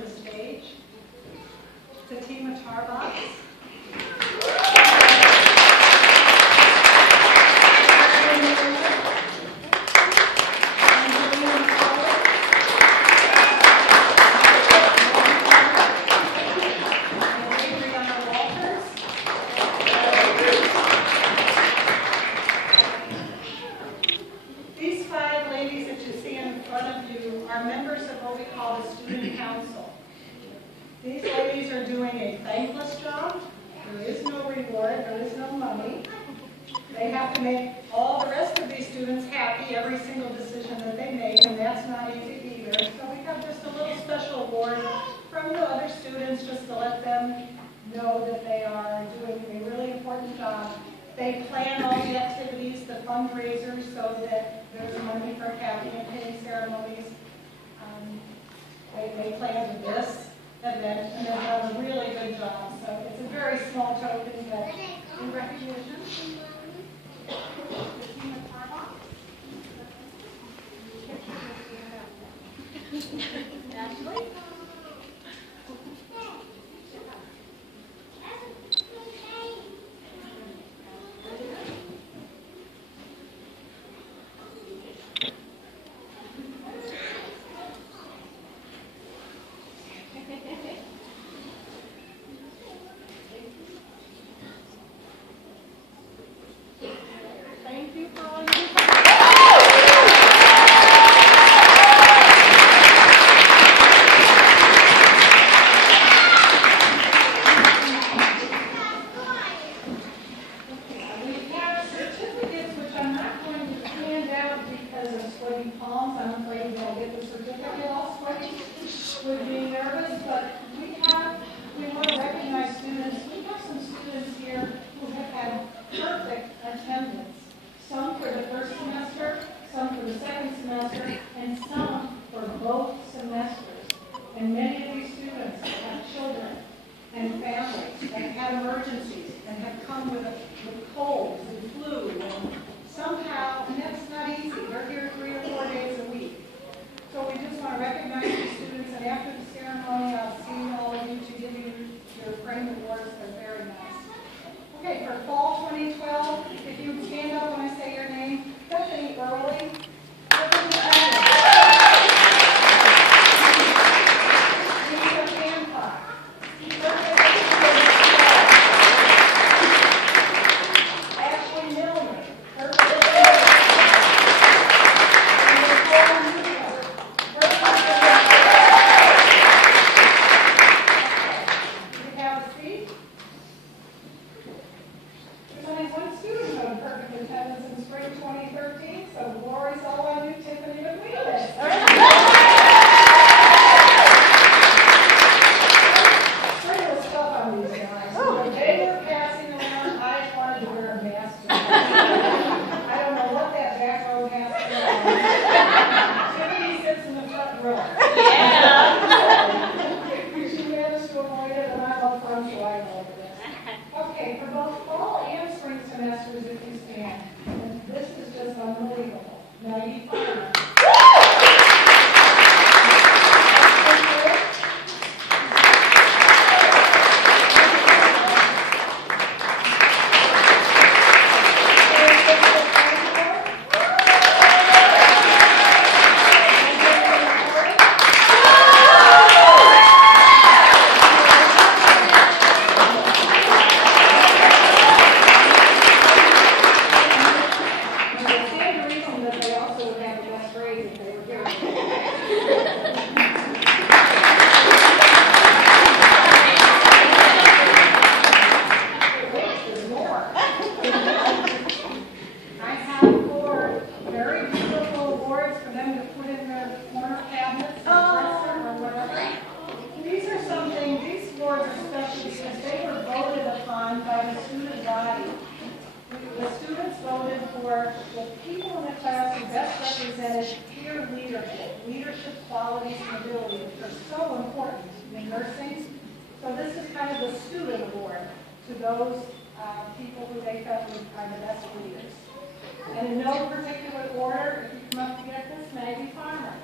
to the stage. Fatima Tarbox. These 5 ladies that you see in front of you are members of what we call the Student Council. These ladies are doing a thankless job. There is no reward, there is no money. They have to make all the rest of these students happy every single decision that they make, and that's not easy either. So we have just a little special award from the other students just to let them know that they are doing a really important job. They plan all the activities, the fundraisers, so that there's money for capping and pinning ceremonies. They plan this event, and they've done a really good job. So it's a very small token, but in recognition. Ashley? Thank you for all your And in no particular order, if you come up to get this, Maggie Farmer.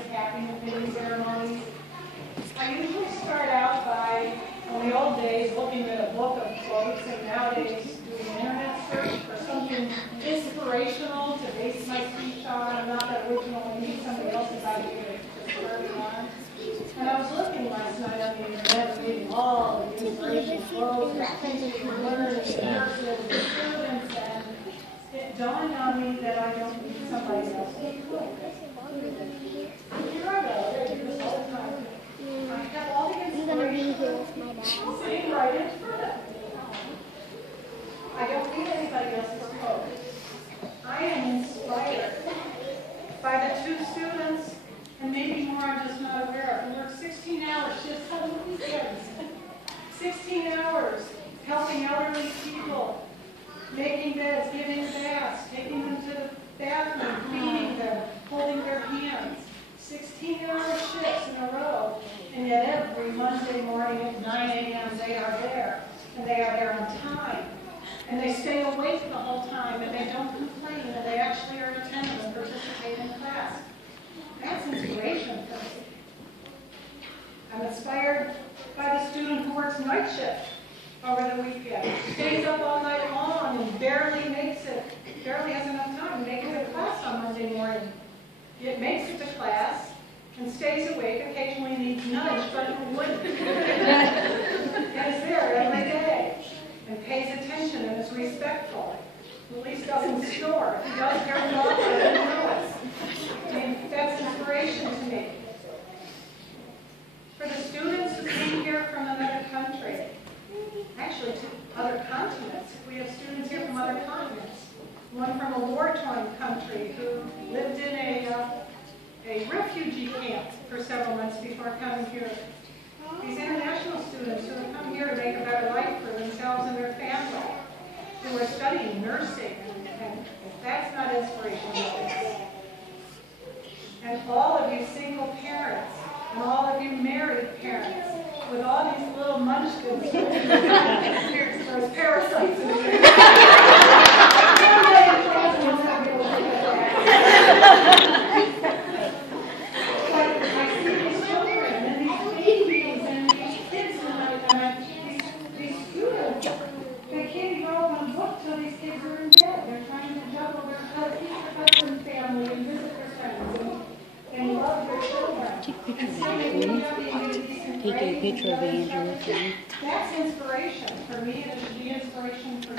this happy beginning ceremonies. I usually start out by, in the old days, looking at a book of quotes, and nowadays doing an internet search for something inspirational to base my speech on. I'm not that original, I need somebody else's idea to spur me on. And I was looking last night on the internet, reading all the inspirational quotes, and things we can learn as nurses and students, and it dawned on me that I don't need somebody else's quote. Here I go, I do this all the time. I have all the inspiration sitting right in front of me. I don't need anybody else's quote. I am inspired by the two students, and maybe more I'm just not aware of, who worked 16 hours just helping these kids. 16 hours helping elderly people, making beds, giving baths, taking them to the bathroom, feeding them, holding their hands. 16-hour shifts in a row, and yet every Monday morning at 9 a.m. they are there, and they are there on time, and they stay awake the whole time, and they don't complain, and they actually are attentive and participate in class. That's inspiration for me. I'm inspired by the student who works night shift over the weekend, stays up all night long and barely has enough time to make it to class on Monday morning. It makes it to class and stays awake, occasionally needs nudged, but who wouldn't? And is there every day and pays attention and is respectful. At least doesn't snore. If he does, very often, I don't know it. I mean, that's inspiration to me. For the students who came here from another country, actually to other continents, we have students here from other continents. One from a war-torn country who lived in a refugee camp for several months before coming here. These international students who have come here to make a better life for themselves and their family, who are studying nursing, and if that's not inspirational. And all of you single parents, and all of you married parents, with all these little munchkins, there's parasites in there. Take a picture of Andrew. That's inspiration for me, and it should be inspiration for you.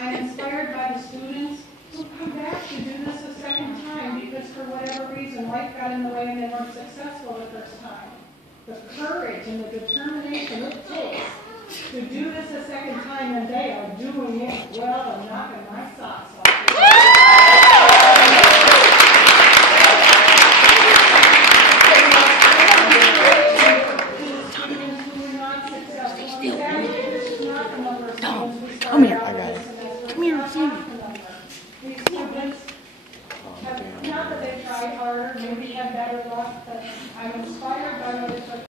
I'm inspired by the students who come back to do this a second time because for whatever reason life got in the way and they weren't successful the first time. The courage and the determination it takes to do this a second time, and they are doing it well and knocking my socks off. Come here. I got it. Come here, see me.